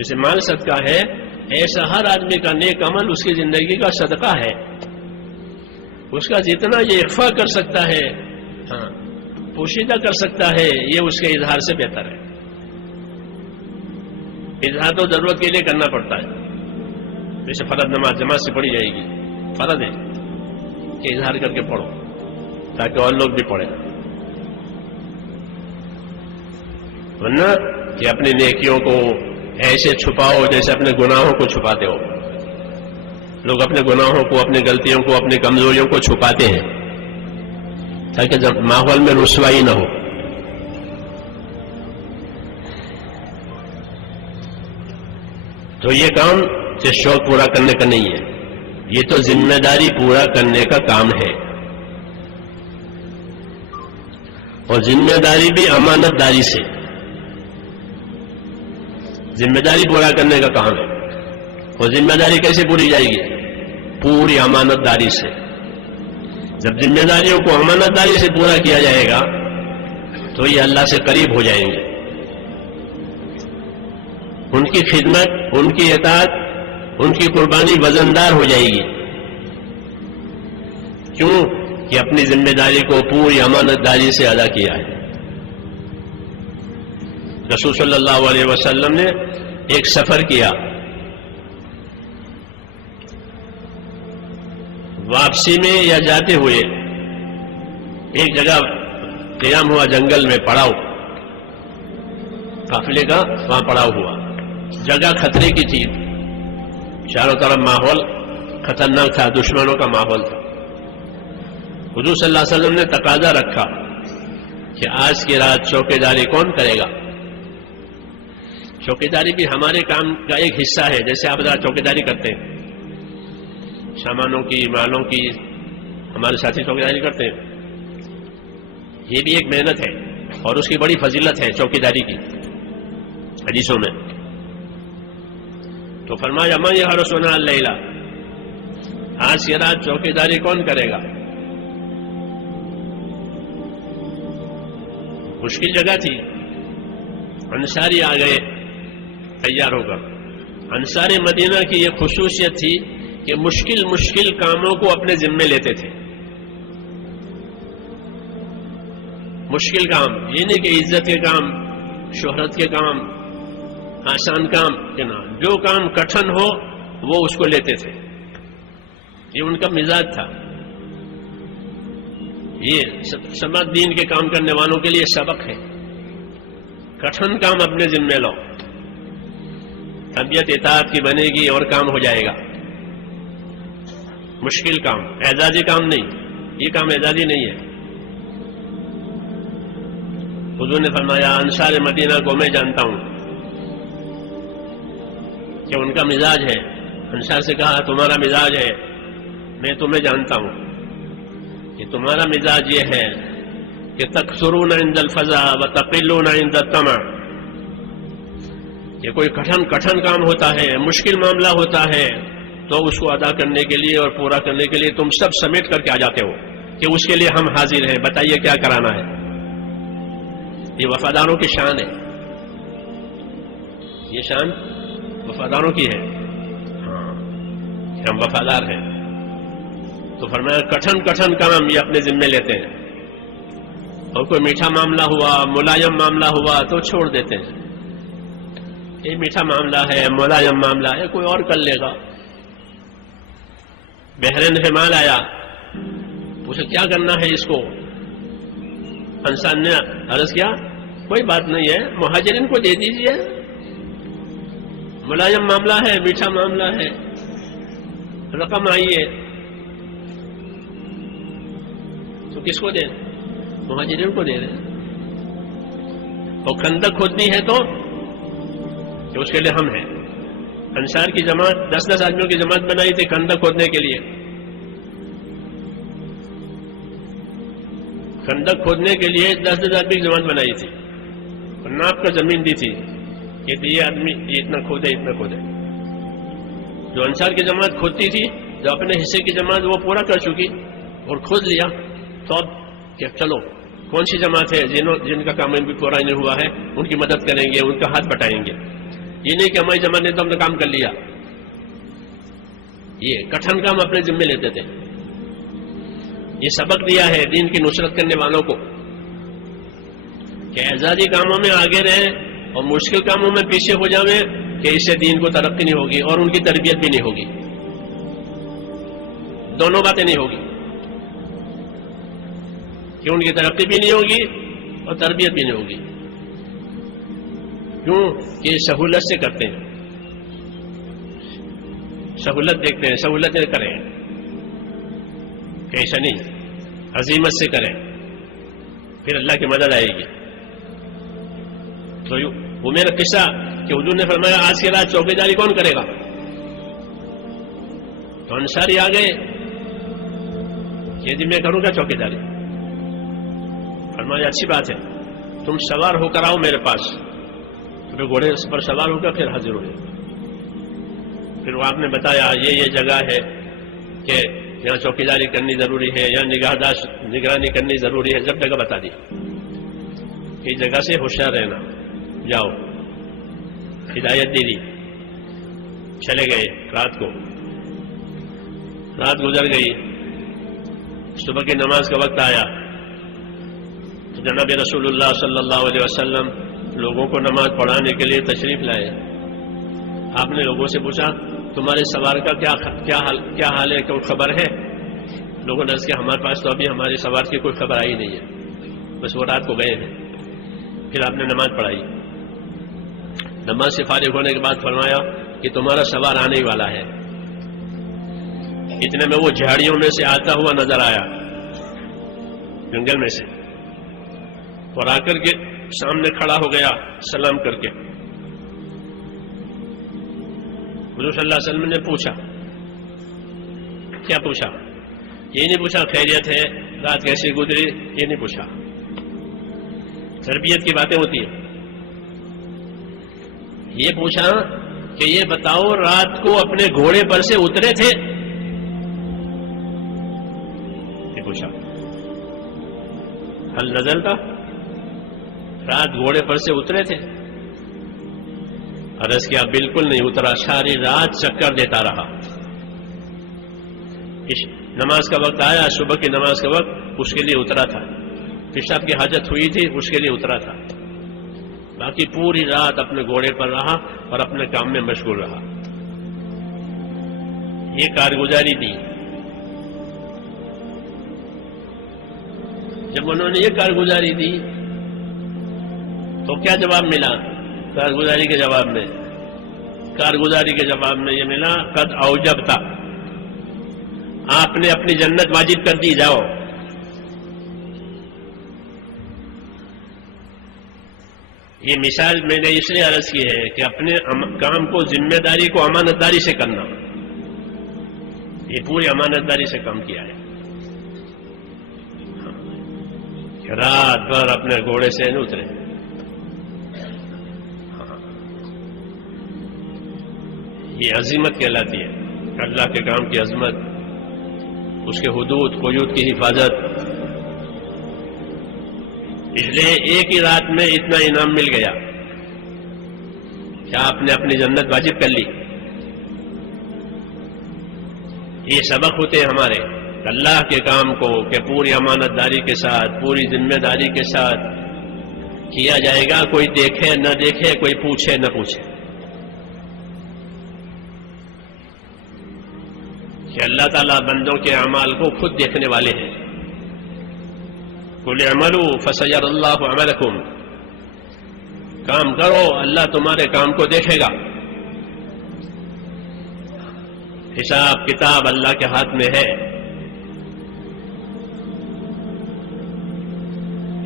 جیسے مال صدقہ ہے، ایسا ہر آدمی کا نیک عمل اس کی زندگی کا صدقہ ہے. اس کا جتنا یہ اخفا کر سکتا ہے، ہاں پوشیدہ کر سکتا ہے، یہ اس کے اظہار سے بہتر ہے. اظہار تو ضرورت کے لیے کرنا پڑتا ہے. جیسے فرض نماز جماعت سے پڑھی جائے گی، فرض ہے کہ اظہار کر کے پڑھو تاکہ اور لوگ بھی پڑھیں، ورنہ کہ اپنی نیکیوں کو ایسے چھپاؤ جیسے اپنے گناہوں کو چھپاتے ہو. لوگ اپنے گناہوں کو، اپنی غلطیوں کو، اپنی کمزوریوں کو چھپاتے ہیں تاکہ جب ماحول میں رسوائی نہ ہو. تو یہ کام صرف شوق پورا کرنے کا نہیں ہے، یہ تو ذمہ داری پورا کرنے کا کام ہے. اور ذمہ داری بھی امانت داری سے، ذمہ داری پورا کرنے کا کام ہے. اور ذمہ داری کیسے پوری جائے گی؟ پوری امانت داری سے. جب ذمہ داریوں کو امانت داری سے پورا کیا جائے گا تو یہ اللہ سے قریب ہو جائیں گے. ان کی خدمت، ان کی اطاعت، ان کی قربانی وزندار ہو جائے گی. کیوں کہ اپنی ذمہ داری کو پوری امانت داری سے ادا کیا ہے. رسول صلی اللہ علیہ وسلم نے ایک سفر کیا، واپسی میں یا جاتے ہوئے ایک جگہ قیام ہوا، جنگل میں پڑاؤ، قافلے کا وہاں پڑاؤ ہوا. جگہ خطرے کی تھی، چاروں طرف ماحول خطرناک تھا، دشمنوں کا ماحول تھا. حضور صلی اللہ علیہ وسلم نے تقاضا رکھا کہ آج کی رات چوکے داری کون کرے گا؟ چوکے داری بھی ہمارے کام کا ایک حصہ ہے. جیسے آپ ذرا چوکے داری کرتے ہیں، سامانوں کی، مالوں کی، ہمارے ساتھی چوکے داری کرتے ہیں. یہ بھی ایک محنت ہے اور اس کی بڑی فضیلت ہے چوکے داری کی حدیثوں میں. تو فرمایا من یحرسنا اللیلہ، آج کی رات چوکے داری کون کرے گا؟ مشکل جگہ تھی، انصاری آ گئے تیار ہو کر. انصار مدینہ کی یہ خصوصیت تھی کہ مشکل کاموں کو اپنے ذمے لیتے تھے. مشکل کام یہ نہیں کہ عزت کے کام، شہرت کے کام، آسان کام کے نام، جو کام کٹھن ہو وہ اس کو لیتے تھے. یہ ان کا مزاج تھا. یہ سماج دین کے کام کرنے والوں کے لیے سبق ہے. کٹھن کام اپنے ذمے لو، طبیعت اطاعت کی بنے گی اور کام ہو جائے گا. مشکل کام، اعزازی کام نہیں، یہ کام اعزازی نہیں ہے. حضور نے فرمایا انصار مدینہ کو میں جانتا ہوں کہ ان کا مزاج ہے. انصار سے کہا تمہارا مزاج ہے، میں تمہیں جانتا ہوں کہ تمہارا مزاج یہ ہے کہ تکثرون عند الفزع وتقلون عند الطمع. یہ کوئی کٹھن کام ہوتا ہے، مشکل معاملہ ہوتا ہے تو اس کو ادا کرنے کے لیے اور پورا کرنے کے لیے تم سب سمیٹ کر کے آ جاتے ہو کہ اس کے لیے ہم حاضر ہیں، بتائیے کیا کرانا ہے. یہ وفاداروں کی شان ہے، یہ شان وفاداروں کی ہے. ہاں ہم وفادار ہیں. تو فرمایا کٹھن کام یہ اپنے ذمے لیتے ہیں، اور کوئی میٹھا معاملہ ہوا، ملائم معاملہ ہوا تو چھوڑ دیتے ہیں. یہ میٹھا معاملہ ہے، ملائم معاملہ ہے، کوئی اور کر لے گا. بحرین سے مال آیا، پوچھا کیا کرنا ہے اس کو؟ انصار نے عرض کیا کوئی بات نہیں ہے، مہاجرین کو دے دیجیے، ملائم معاملہ ہے، میٹھا معاملہ ہے، رقم آئی ہے تو کس کو دیں؟ مہاجرین کو دے دیں. اور خندق کھودنی ہے تو کہ اس کے لیے ہم ہیں. انصار کی جماعت 10 آدمیوں کی جماعت بنائی تھی خندق کھودنے کے لیے. خندق کھودنے کے لیے 10 آدمی کی جماعت بنائی تھی اور ناپ کا زمین دی تھی کہ یہ آدمی یہ اتنا کھودے اتنا کھودے. جو انصار کی جماعت کھودتی تھی، جو اپنے حصے کی جماعت وہ پورا کر چکی اور کھود لیا، تو اب کہ چلو کون سی جماعت ہے جن کا کام بھی پورا نہیں ہوا ہے ان کی مدد کریں گے، ان کا ہاتھ بٹائیں گے. یہ نہیں کہ ہماری زمانے نے تو ہم نے کام کر لیا. یہ کٹھن کام اپنے ذمے لیتے تھے. یہ سبق دیا ہے دین کی نصرت کرنے والوں کو کہ اعزازی کاموں میں آگے رہیں اور مشکل کاموں میں پیچھے ہو جاویں کہ اس سے دین کو ترقی نہیں ہوگی اور ان کی تربیت بھی نہیں ہوگی. دونوں باتیں نہیں ہوگی کہ ان کی ترقی بھی نہیں ہوگی اور تربیت بھی نہیں ہوگی. کیوں کہ سہولت سے کرتے ہیں, سہولت دیکھتے ہیں, سہولتیں کریں, ایسا نہیں, عزیمت سے کریں, پھر اللہ کی مدد آئے گی. تو وہ میرا قصہ کہ حضور نے فرمایا آج کی رات چوکی داری کون کرے گا؟ تو انصاری آ گئے کہ جی میں کروں گا چوکی داری. فرمایا اچھی بات ہے, تم سوار ہو کر آؤ میرے پاس. پھر گھوڑے پر سوار ہو کر پھر حاضر ہوئے. پھر وہ آپ نے بتایا یہ جگہ ہے کہ یہاں چوکی داری کرنی ضروری ہے, یہاں نگرانی کرنی ضروری ہے. جب جگہ بتا دی کہ جگہ سے ہوشیار رہنا, جاؤ, ہدایت دے دی. چلے گئے. رات گزر گئی. صبح کی نماز کا وقت آیا تو جناب رسول اللہ صلی اللہ علیہ وسلم لوگوں کو نماز پڑھانے کے لیے تشریف لائے. آپ نے لوگوں سے پوچھا تمہارے سوار کا کیا حال ہے, کوئی خبر ہے؟ لوگوں نے عرض کیا ہمارے پاس تو ابھی ہمارے سوار کی کوئی خبر آئی نہیں ہے, بس وہ رات کو گئے ہیں. پھر آپ نے نماز پڑھائی. نماز سے فارغ ہونے کے بعد فرمایا کہ تمہارا سوار آنے ہی والا ہے. اتنے میں وہ جھاڑیوں میں سے آتا ہوا نظر آیا, جنگل میں سے, اور آ کر کے سامنے کھڑا ہو گیا سلام کر کے. حضور صلی اللہ علیہ وسلم نے پوچھا, کیا پوچھا؟ یہ نہیں پوچھا خیریت ہے, رات کیسی گزری, یہ نہیں پوچھا. تربیت کی باتیں ہوتی ہیں. یہ پوچھا کہ یہ بتاؤ رات کو اپنے گھوڑے پر سے اترے تھے؟ یہ پوچھا. حل نظر تھا, رات گھوڑے پر سے اترے تھے؟ عرض کیا بالکل نہیں اترا, ساری رات چکر دیتا رہا. نماز کا وقت آیا, صبح کی نماز کا وقت, اس کے لیے اترا تھا. پیشاب کی حاجت ہوئی تھی, اس کے لیے اترا تھا. باقی پوری رات اپنے گھوڑے پر رہا اور اپنے کام میں مشغول رہا. یہ کارگزاری دی. جب انہوں نے یہ کارگزاری دی تو کیا جواب ملا کارگزاری کے جواب میں؟ کارگزاری کے جواب میں یہ ملا قد اوجبتا, آپ نے اپنی جنت واجب کر دی, جاؤ. یہ مثال میں نے اس لیے عرض کی ہے کہ اپنے کام کو, ذمہ داری کو امانت داری سے کرنا. یہ پوری امانت داری سے کام کیا ہے. رات بھر اپنے گھوڑے سے نہیں اترے. یہ عظمت کہلاتی ہے. اللہ کے کام کی عظمت, اس کے حدود قیود کی حفاظت. اس لیے ایک ہی رات میں اتنا انعام مل گیا کہ آپ نے اپنی جنت واجب کر لی. یہ سبق ہوتے ہیں ہمارے اللہ کے کام کو کہ پوری امانت داری کے ساتھ, پوری ذمہ داری کے ساتھ کیا جائے گا. کوئی دیکھے نہ دیکھے, کوئی پوچھے نہ پوچھے. کہ اللہ تعالیٰ بندوں کے اعمال کو خود دیکھنے والے ہیں. قل اعملوا فسيرى الله عملكم, کام کرو اللہ تمہارے کام کو دیکھے گا. حساب کتاب اللہ کے ہاتھ میں ہے.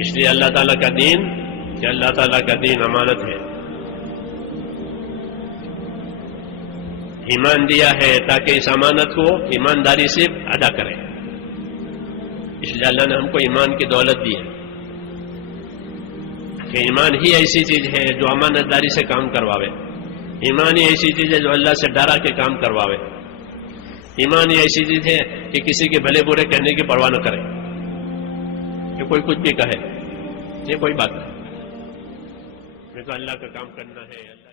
اس لیے اللہ تعالیٰ کا دین, کہ اللہ تعالیٰ کا دین امانت ہے. ایمان دیا ہے تاکہ اس امانت کو ایمانداری سے ادا کریں. اس لیے اللہ نے ہم کو ایمان کی دولت دی ہے کہ ایمان ہی ایسی چیز ہے جو امانت داری سے کام کرواوے. ایمان ہی ایسی چیز ہے جو اللہ سے ڈرا کے کام کرواوے. ایمان ہی ایسی چیز ہے کہ کسی کے بھلے برے کہنے کی پرواہ نہ کرے, کہ کوئی کچھ بھی کہے, یہ کوئی بات نہیں. میں تو اللہ کا کام کرنا ہے.